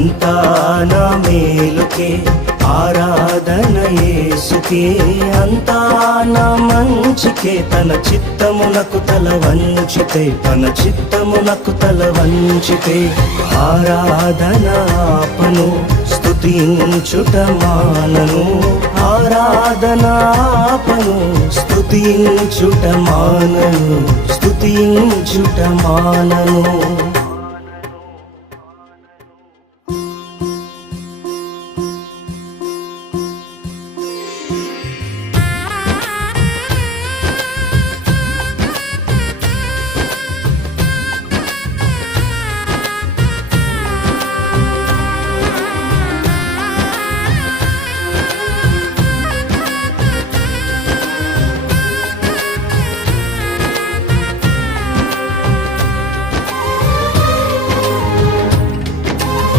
అంతా నా మేలుకే ఆరాధన యేసుకే, అంతా నా మంచికే. తన చిత్తమునకు తల వంచితే, తన చిత్తమునకు తల వంచితే ఆరాధన ఆపను, స్తుతించుట మానను. ఆరాధన ఆపను, స్తుతించుట మానను, స్తుతించుట మానను.